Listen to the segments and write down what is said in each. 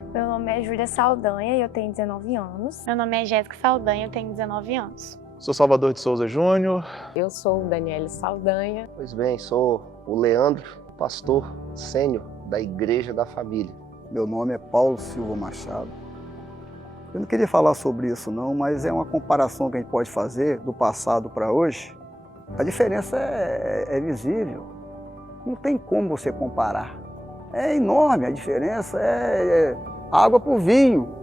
Meu nome é Júlia Saldanha e eu tenho 19 anos. Meu nome é Jéssica Saldanha, eu tenho 19 anos. Sou Salvador de Souza Júnior. Eu sou Daniele Saldanha. Pois bem, sou o Leandro, pastor sênior da Igreja da Família. Meu nome é Paulo Silva Machado. Eu não queria falar sobre isso não, mas é uma comparação que a gente pode fazer do passado para hoje. A diferença é visível, não tem como você comparar. É enorme a diferença, é água para o vinho.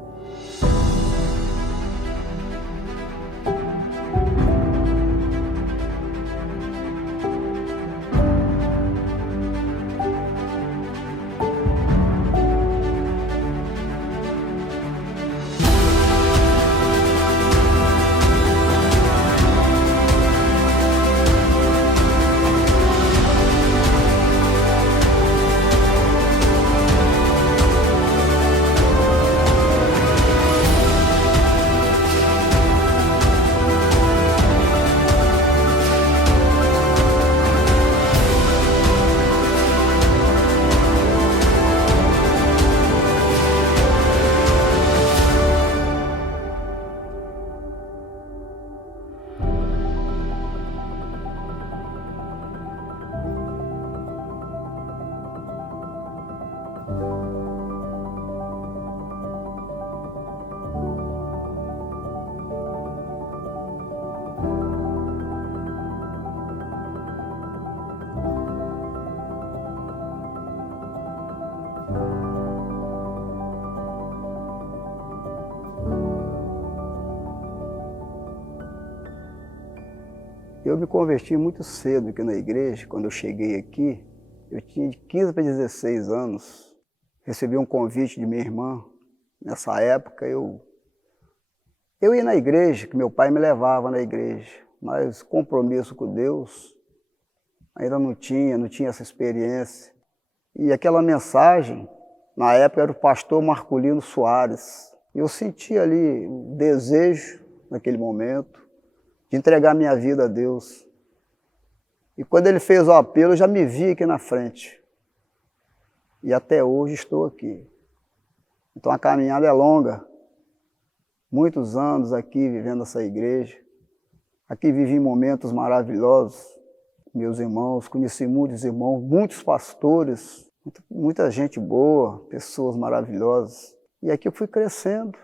Eu me converti muito cedo aqui na igreja. Quando eu cheguei aqui, eu tinha de 15 para 16 anos. Recebi um convite de minha irmã. Nessa época eu ia na igreja, que meu pai me levava na igreja, mas compromisso com Deus ainda não tinha essa experiência. E aquela mensagem, na época era o pastor Marculino Soares. Eu senti ali um desejo, naquele momento, de entregar minha vida a Deus. E quando ele fez o apelo, eu já me vi aqui na frente. E até hoje estou aqui. Então a caminhada é longa. Muitos anos aqui vivendo essa igreja. Aqui vivi momentos maravilhosos. Meus irmãos, conheci muitos irmãos, muitos pastores, muita gente boa, pessoas maravilhosas. E aqui eu fui crescendo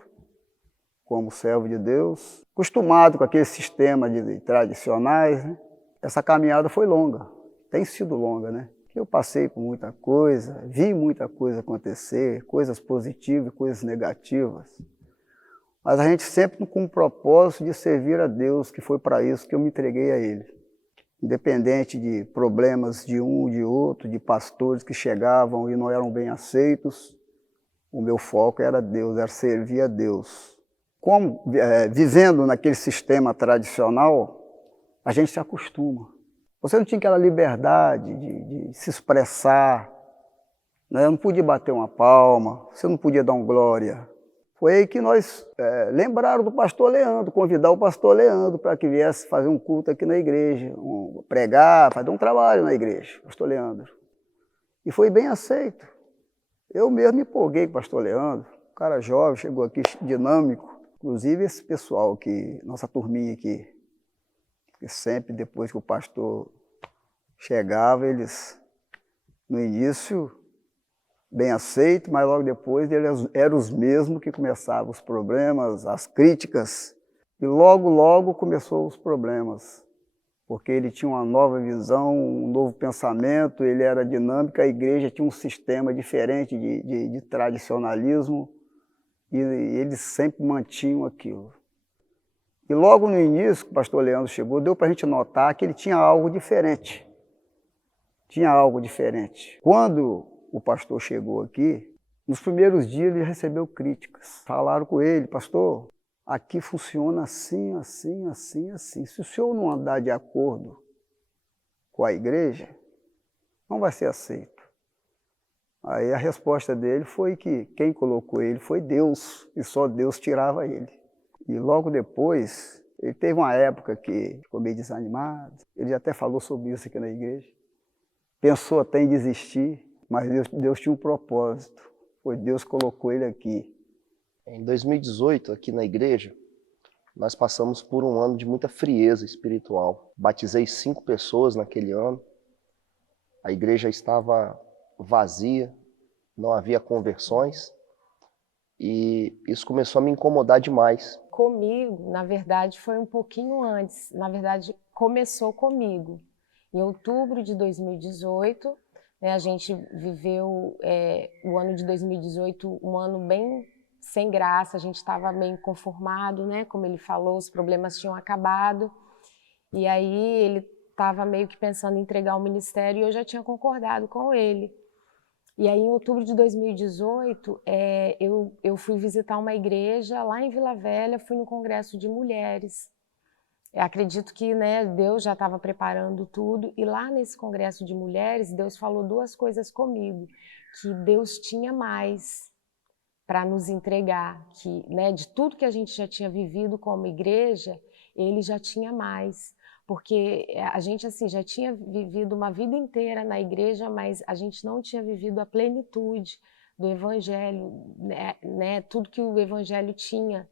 como servo de Deus, acostumado com aquele sistema de tradicionais, né? Essa caminhada foi longa, tem sido longa, né? Eu passei por muita coisa, vi muita coisa acontecer, coisas positivas e coisas negativas. Mas a gente sempre com o propósito de servir a Deus, que foi para isso que eu me entreguei a Ele. Independente de problemas de um, de outro, de pastores que chegavam e não eram bem aceitos, o meu foco era Deus, era servir a Deus. Como vivendo naquele sistema tradicional, a gente se acostuma. Você não tinha aquela liberdade de se expressar, né? Não podia bater uma palma, você não podia dar um glória. Foi aí que nós lembraram do pastor Leandro, convidar o pastor Leandro para que viesse fazer um culto aqui na igreja, pregar, fazer um trabalho na igreja, pastor Leandro. E foi bem aceito. Eu mesmo me empolguei com o pastor Leandro, um cara jovem, chegou aqui dinâmico. Inclusive esse pessoal aqui, nossa turminha aqui, que sempre depois que o pastor chegava, eles, no início, bem aceitos, mas logo depois eles eram os mesmos que começavam os problemas, as críticas, e logo começou os problemas, porque ele tinha uma nova visão, um novo pensamento, ele era dinâmico, a igreja tinha um sistema diferente de tradicionalismo, e eles sempre mantinham aquilo. E logo no início, que o pastor Leandro chegou, deu para a gente notar que ele tinha algo diferente. Tinha algo diferente. Quando o pastor chegou aqui, nos primeiros dias ele recebeu críticas. Falaram com ele, pastor, aqui funciona assim, assim, assim, assim. Se o senhor não andar de acordo com a igreja, não vai ser aceito. Aí a resposta dele foi que quem colocou ele foi Deus, e só Deus tirava ele. E logo depois, ele teve uma época que ficou meio desanimado, ele até falou sobre isso aqui na igreja. Pensou até em desistir, mas Deus tinha um propósito. foi Deus que colocou ele aqui. Em 2018, aqui na igreja, nós passamos por um ano de muita frieza espiritual. Batizei 5 pessoas naquele ano. A igreja estava vazia, não havia conversões. E isso começou a me incomodar demais. Comigo, na verdade, foi um pouquinho antes. Na verdade, começou comigo. Em outubro de 2018, né, a gente viveu o ano de 2018, um ano bem sem graça, a gente estava meio conformado, né? Como ele falou, os problemas tinham acabado. E aí ele estava meio que pensando em entregar o ministério e eu já tinha concordado com ele. E aí, em outubro de 2018, eu fui visitar uma igreja lá em Vila Velha, fui no congresso de mulheres. Eu acredito que, né, Deus já estava preparando tudo, e lá nesse congresso de mulheres, Deus falou 2 coisas comigo, que Deus tinha mais para nos entregar, que, né, de tudo que a gente já tinha vivido como igreja, Ele já tinha mais. Porque a gente assim, já tinha vivido uma vida inteira na igreja, mas a gente não tinha vivido a plenitude do Evangelho, né? Tudo que o Evangelho tinha.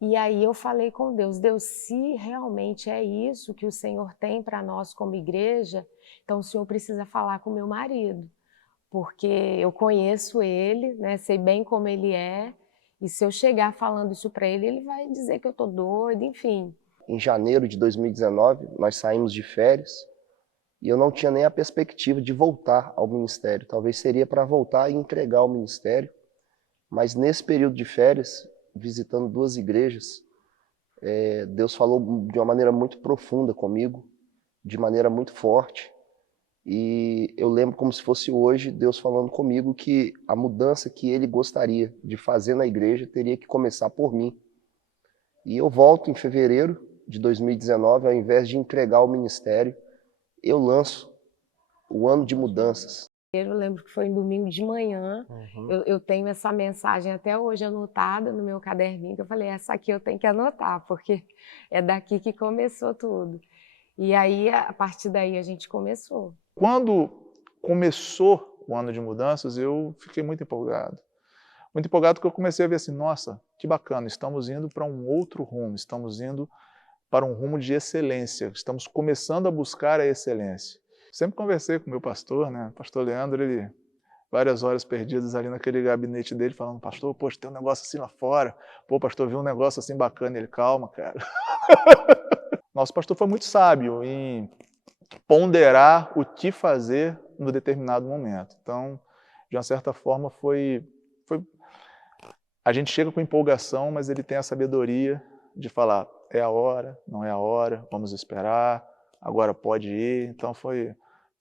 E aí eu falei com Deus, Deus, se realmente é isso que o Senhor tem para nós como igreja, então o Senhor precisa falar com meu marido, porque eu conheço ele, né? Sei bem como ele é, e se eu chegar falando isso para ele, ele vai dizer que eu estou doida, enfim. Em janeiro de 2019, nós saímos de férias e eu não tinha nem a perspectiva de voltar ao ministério. Talvez seria para voltar e entregar o ministério, mas nesse período de férias, visitando 2 igrejas, Deus falou de uma maneira muito profunda comigo, de maneira muito forte. E eu lembro como se fosse hoje Deus falando comigo que a mudança que Ele gostaria de fazer na igreja teria que começar por mim. E eu volto em fevereiro de 2019, ao invés de entregar o ministério, eu lanço o ano de mudanças. Eu lembro que foi em domingo de manhã, eu tenho essa mensagem até hoje anotada no meu caderninho, que eu falei, essa aqui eu tenho que anotar, porque é daqui que começou tudo. E aí, a partir daí, a gente começou. Quando começou o ano de mudanças, eu fiquei muito empolgado. Muito empolgado porque eu comecei a ver assim, nossa, que bacana, estamos indo para um outro rumo, estamos indo para um rumo de excelência, estamos começando a buscar a excelência. Sempre conversei com o meu pastor, né? O pastor Leandro, ele várias horas perdidas ali naquele gabinete dele, falando, pastor, poxa, tem um negócio assim lá fora, pô, pastor, viu um negócio assim bacana, ele, calma, cara. Nosso pastor foi muito sábio em ponderar o que fazer no determinado momento. Então, de uma certa forma, a gente chega com empolgação, mas ele tem a sabedoria de falar, é a hora, não é a hora, vamos esperar, agora pode ir. Então foi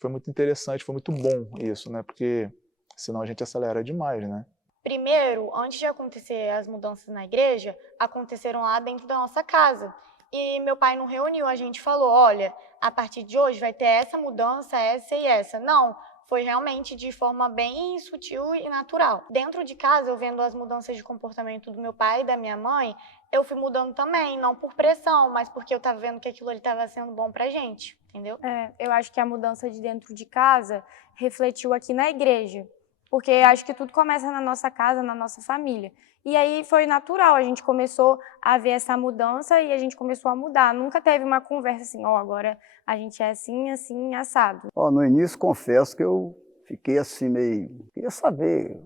muito interessante, foi muito bom isso, né? Porque senão a gente acelera demais, né? Primeiro, antes de acontecer as mudanças na igreja, aconteceram lá dentro da nossa casa. E meu pai não reuniu, a gente falou, olha, a partir de hoje vai ter essa mudança, essa e essa. Não, foi realmente de forma bem sutil e natural. Dentro de casa, eu vendo as mudanças de comportamento do meu pai e da minha mãe, eu fui mudando também, não por pressão, mas porque eu estava vendo que aquilo ali estava sendo bom pra gente, entendeu? Eu acho que a mudança de dentro de casa refletiu aqui na igreja, porque acho que tudo começa na nossa casa, na nossa família. E aí foi natural, a gente começou a ver essa mudança e a gente começou a mudar. Nunca teve uma conversa assim, agora a gente é assim, assim, assado. No início, confesso que eu fiquei assim meio... Queria saber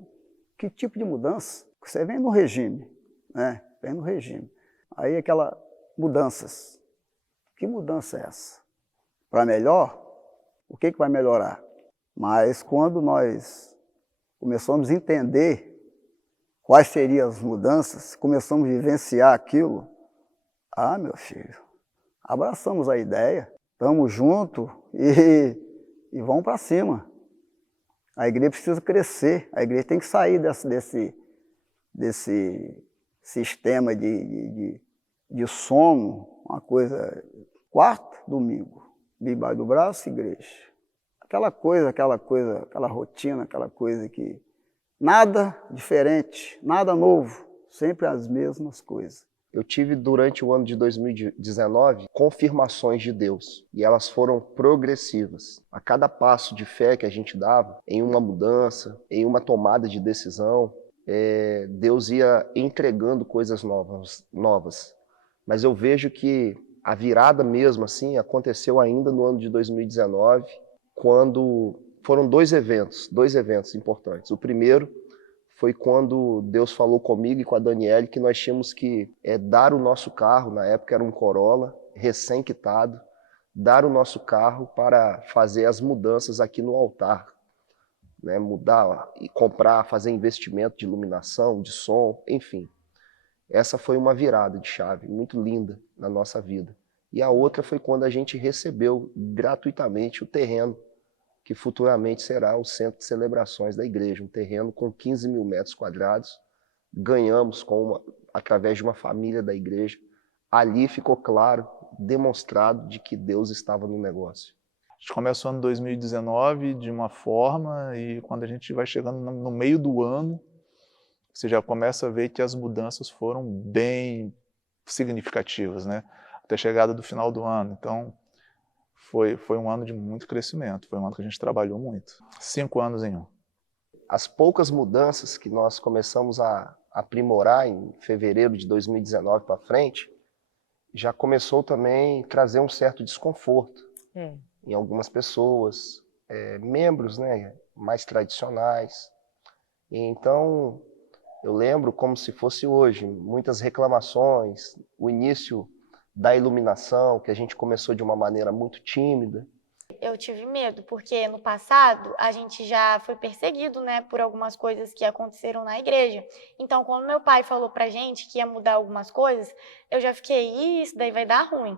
que tipo de mudança. Você vem no regime, né? Vem no regime. Aí aquelas mudanças. Que mudança é essa? Para melhor? O que vai melhorar? Mas quando nós começamos a entender quais seriam as mudanças, começamos a vivenciar aquilo, meu filho, abraçamos a ideia, estamos juntos e vamos para cima. A igreja precisa crescer, a igreja tem que sair desse sistema de sono, uma coisa, quarto, domingo, Bíblia do braço, igreja. Aquela rotina, aquela coisa que nada diferente, nada novo, sempre as mesmas coisas. Eu tive durante o ano de 2019 confirmações de Deus e elas foram progressivas. A cada passo de fé que a gente dava, em uma mudança, em uma tomada de decisão, Deus ia entregando coisas novas. Mas eu vejo que a virada mesmo assim aconteceu ainda no ano de 2019, quando foram dois eventos importantes. O primeiro foi quando Deus falou comigo e com a Daniele que nós tínhamos que dar o nosso carro, na época era um Corolla, recém-quitado, dar o nosso carro para fazer as mudanças aqui no altar, né? Mudar e comprar, fazer investimento de iluminação, de som, enfim. Essa foi uma virada de chave muito linda na nossa vida. E a outra foi quando a gente recebeu gratuitamente o terreno que futuramente será o centro de celebrações da igreja, um terreno com 15 mil metros quadrados. Ganhamos através de uma família da igreja. Ali ficou claro, demonstrado de que Deus estava no negócio. A gente começa o ano 2019 de uma forma e quando a gente vai chegando no meio do ano, você já começa a ver que as mudanças foram bem significativas, né? Até a chegada do final do ano. Então, foi um ano de muito crescimento, foi um ano que a gente trabalhou muito. 5 anos em um. As poucas mudanças que nós começamos a aprimorar em fevereiro de 2019 para frente, já começou também a trazer um certo desconforto em algumas pessoas, membros, né, mais tradicionais. E então, eu lembro como se fosse hoje, muitas reclamações, o início da iluminação, que a gente começou de uma maneira muito tímida. Eu tive medo, porque no passado a gente já foi perseguido, né, por algumas coisas que aconteceram na igreja. Então, quando meu pai falou pra gente que ia mudar algumas coisas, eu já fiquei, isso daí vai dar ruim.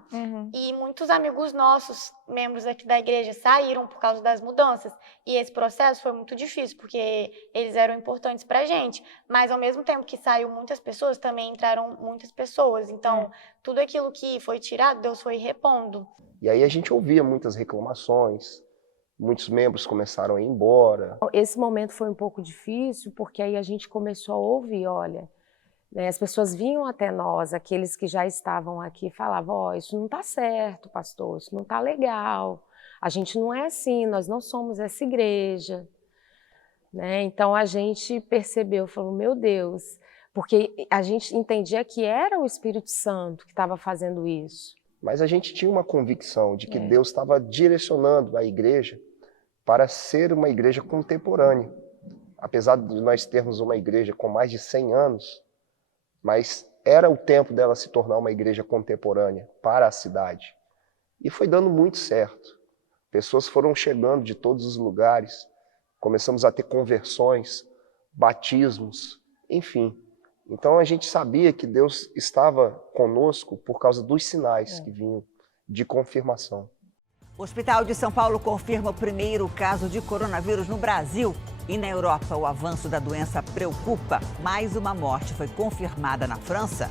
E muitos amigos nossos, membros aqui da igreja, saíram por causa das mudanças. E esse processo foi muito difícil, porque eles eram importantes pra gente. Mas ao mesmo tempo que saiu muitas pessoas, também entraram muitas pessoas. Então, tudo aquilo que foi tirado, Deus foi repondo. E aí a gente ouvia muitas reclamações, muitos membros começaram a ir embora. Esse momento foi um pouco difícil, porque aí a gente começou a ouvir, olha, né, as pessoas vinham até nós, aqueles que já estavam aqui, falavam, ó, isso não está certo, pastor, isso não está legal, a gente não é assim, nós não somos essa igreja. Né? Então a gente percebeu, falou, meu Deus, porque a gente entendia que era o Espírito Santo que estava fazendo isso. Mas a gente tinha uma convicção de que Deus estava direcionando a igreja para ser uma igreja contemporânea. Apesar de nós termos uma igreja com mais de 100 anos, mas era o tempo dela se tornar uma igreja contemporânea para a cidade. E foi dando muito certo. Pessoas foram chegando de todos os lugares, começamos a ter conversões, batismos, enfim. Então a gente sabia que Deus estava conosco por causa dos sinais que vinham de confirmação. O Hospital de São Paulo confirma o primeiro caso de coronavírus no Brasil. E na Europa, o avanço da doença preocupa. Mais uma morte foi confirmada na França.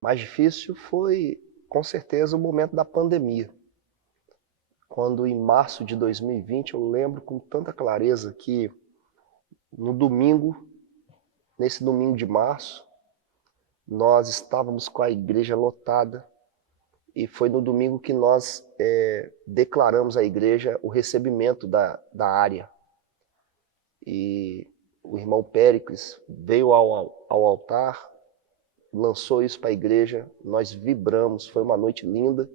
Mais difícil foi, com certeza, o momento da pandemia. Quando, em março de 2020, eu lembro com tanta clareza que no domingo, nesse domingo de março, nós estávamos com a igreja lotada e foi no domingo que nós declaramos à igreja o recebimento da área. E o irmão Péricles veio ao altar, lançou isso para a igreja, nós vibramos, foi uma noite linda.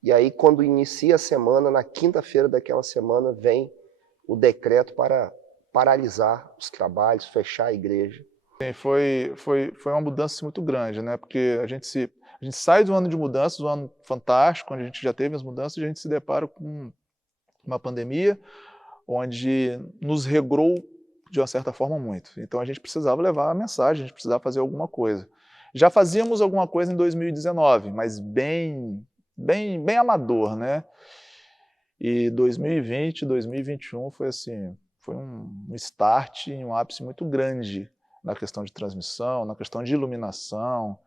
E aí, quando inicia a semana, na quinta-feira daquela semana, vem o decreto para paralisar os trabalhos, fechar a igreja. Sim, foi uma mudança muito grande, né? Porque a gente sai do ano de mudanças, um ano fantástico, onde a gente já teve as mudanças, e a gente se depara com uma pandemia onde nos regrou de uma certa forma muito. Então a gente precisava levar a mensagem, a gente precisava fazer alguma coisa. Já fazíamos alguma coisa em 2019, mas bem amador, né? E 2020, 2021 foi assim, foi um start, um ápice muito grande na questão de transmissão, na questão de iluminação.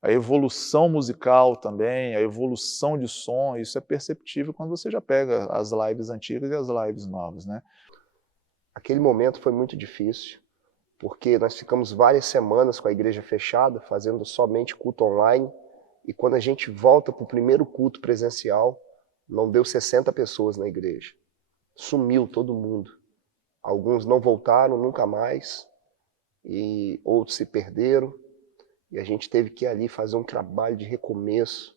a evolução musical também, a evolução de som, isso é perceptível quando você já pega as lives antigas e as lives novas, né? Aquele momento foi muito difícil, porque nós ficamos várias semanas com a igreja fechada, fazendo somente culto online, e quando a gente volta para o primeiro culto presencial, não deu 60 pessoas na igreja. Sumiu todo mundo. Alguns não voltaram nunca mais, e outros se perderam, e a gente teve que ir ali fazer um trabalho de recomeço.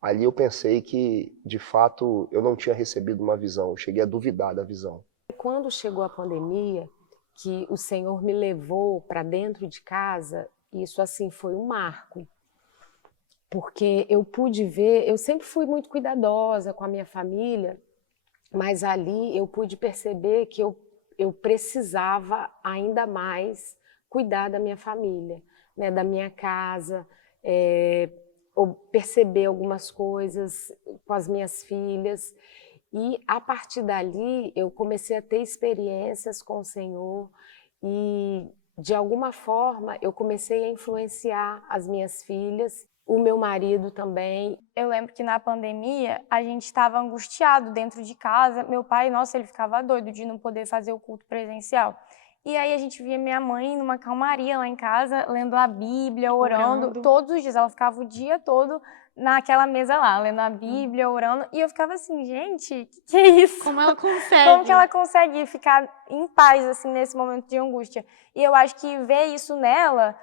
Ali eu pensei que, de fato, eu não tinha recebido uma visão, eu cheguei a duvidar da visão. Quando chegou a pandemia, que o Senhor me levou para dentro de casa, isso assim foi um marco. Porque eu pude ver, eu sempre fui muito cuidadosa com a minha família, mas ali eu pude perceber que eu precisava ainda mais cuidar da minha família, né, da minha casa, perceber algumas coisas com as minhas filhas. E a partir dali eu comecei a ter experiências com o Senhor e de alguma forma eu comecei a influenciar as minhas filhas, o meu marido também. Eu lembro que na pandemia a gente estava angustiado dentro de casa. Meu pai, nossa, ele ficava doido de não poder fazer o culto presencial. E aí a gente via minha mãe numa calmaria lá em casa, lendo a Bíblia, orando. Todos os dias. Ela ficava o dia todo naquela mesa lá, lendo a Bíblia, orando. E eu ficava assim, gente, que é isso? Como ela consegue? Como que ela consegue ficar em paz, assim, nesse momento de angústia? E eu acho que ver isso nela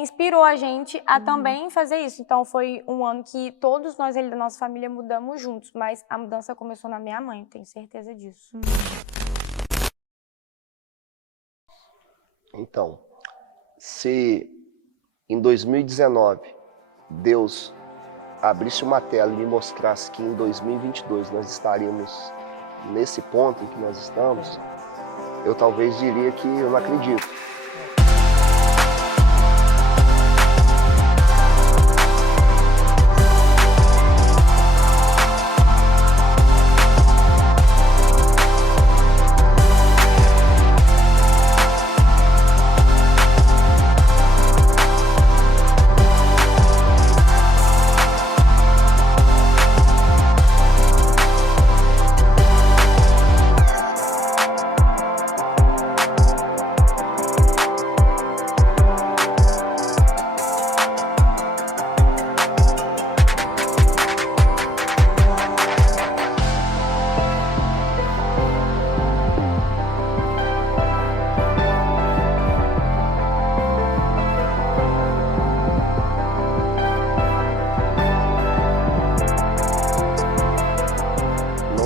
inspirou a gente a também fazer isso. Então, foi um ano que todos nós ali da nossa família mudamos juntos. Mas a mudança começou na minha mãe, tenho certeza disso. Então, se em 2019 Deus abrisse uma tela e me mostrasse que em 2022 nós estaríamos nesse ponto em que nós estamos, eu talvez diria que eu não acredito.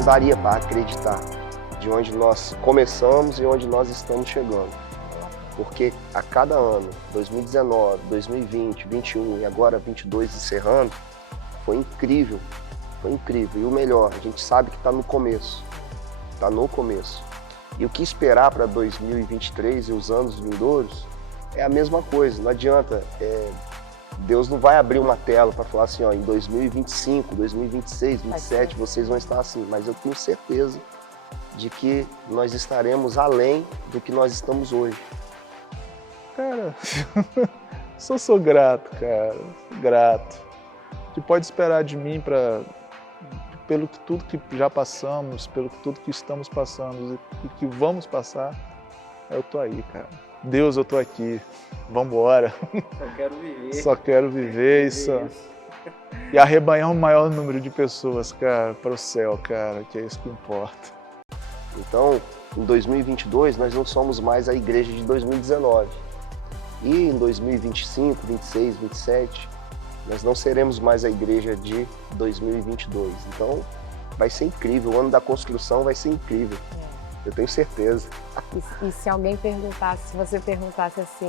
Daria para acreditar de onde nós começamos e onde nós estamos chegando. Porque a cada ano, 2019, 2020, 2021 e agora 2022 encerrando, foi incrível, foi incrível. E o melhor, a gente sabe que está no começo, está no começo. E o que esperar para 2023 e os anos vindouros é a mesma coisa, não adianta. Deus não vai abrir uma tela para falar assim, ó, em 2025, 2026, 2027 vocês vão estar assim, mas eu tenho certeza de que nós estaremos além do que nós estamos hoje. Cara, sou grato, cara, grato. O que pode esperar de mim pelo que tudo que já passamos, pelo que tudo que estamos passando e que vamos passar, eu tô aí, cara. Deus, eu tô aqui, vambora. Só quero viver. Só quero viver isso. E arrebanhar o maior número de pessoas, cara, para o céu, cara, que é isso que importa. Então, em 2022, nós não somos mais a igreja de 2019. E em 2025, 26, 27, nós não seremos mais a igreja de 2022. Então, vai ser incrível, o ano da construção vai ser incrível. Eu tenho certeza. E se alguém perguntasse, se você perguntasse assim,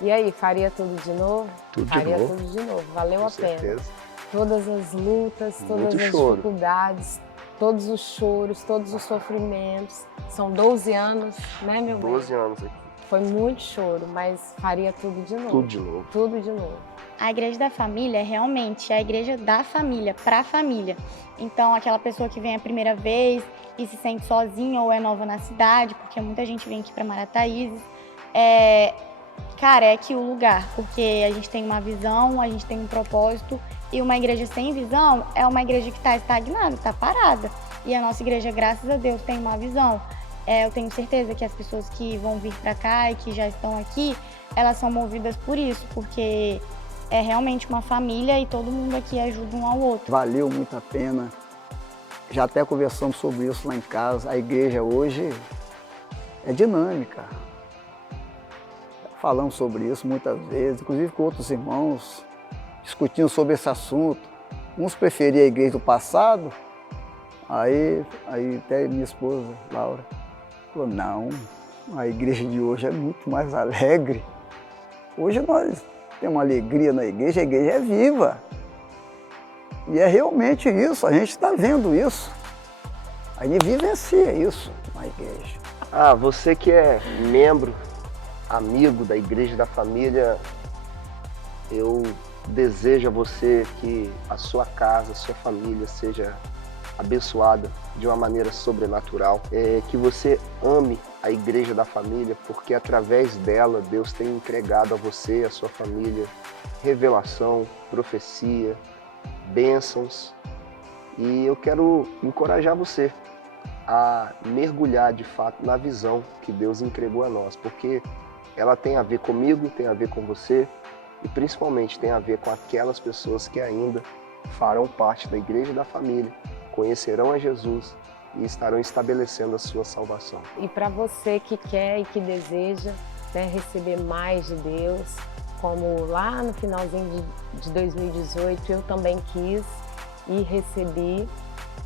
e aí, faria tudo de novo? Faria tudo de novo, valeu a pena. Certeza. Todas as lutas, todas as dificuldades, todos os choros, todos os sofrimentos. São 12 anos, né, meu bem? 12 anos aqui. Foi muito choro, mas faria tudo de novo. Tudo de novo. Tudo de novo. A igreja da família é realmente a igreja da família, para a família. Então, aquela pessoa que vem a primeira vez e se sente sozinha ou é nova na cidade, porque muita gente vem aqui para Marataízes, Cara, é aqui o lugar, porque a gente tem uma visão, a gente tem um propósito, e uma igreja sem visão é uma igreja que está estagnada, está parada. E a nossa igreja, graças a Deus, tem uma visão. Eu tenho certeza que as pessoas que vão vir para cá e que já estão aqui, elas são movidas por isso, porque é realmente uma família e todo mundo aqui ajuda um ao outro. Valeu muito a pena. Já até conversamos sobre isso lá em casa. A igreja hoje é dinâmica. Falamos sobre isso muitas vezes, inclusive com outros irmãos, discutindo sobre esse assunto. Uns preferiam a igreja do passado, aí até minha esposa, Laura, falou, não, a igreja de hoje é muito mais alegre. Hoje nós temos uma alegria na igreja, a igreja é viva. E é realmente isso, a gente está vendo isso. A gente vivencia isso na igreja. Você que é membro, amigo da Igreja da Família, eu desejo a você que a sua casa, a sua família seja abençoada de uma maneira sobrenatural, que você ame a Igreja da Família, porque através dela Deus tem entregado a você e a sua família revelação, profecia, bênçãos, e eu quero encorajar você a mergulhar de fato na visão que Deus entregou a nós, porque ela tem a ver comigo, tem a ver com você e principalmente tem a ver com aquelas pessoas que ainda farão parte da Igreja da Família, conhecerão a Jesus e estarão estabelecendo a sua salvação. E para você que quer e que deseja, né, receber mais de Deus, como lá no finalzinho de 2018 eu também quis e recebi,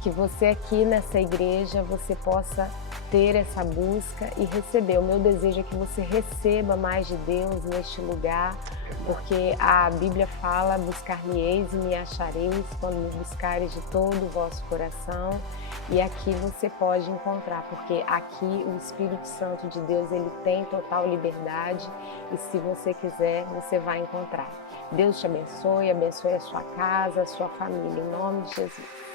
que você aqui nessa igreja você possa ter essa busca e receber. O meu desejo é que você receba mais de Deus neste lugar, porque a Bíblia fala, buscar-me-eis e me achareis quando me buscareis de todo o vosso coração. E aqui você pode encontrar, porque aqui o Espírito Santo de Deus, ele tem total liberdade e se você quiser, você vai encontrar. Deus te abençoe, abençoe a sua casa, a sua família, em nome de Jesus.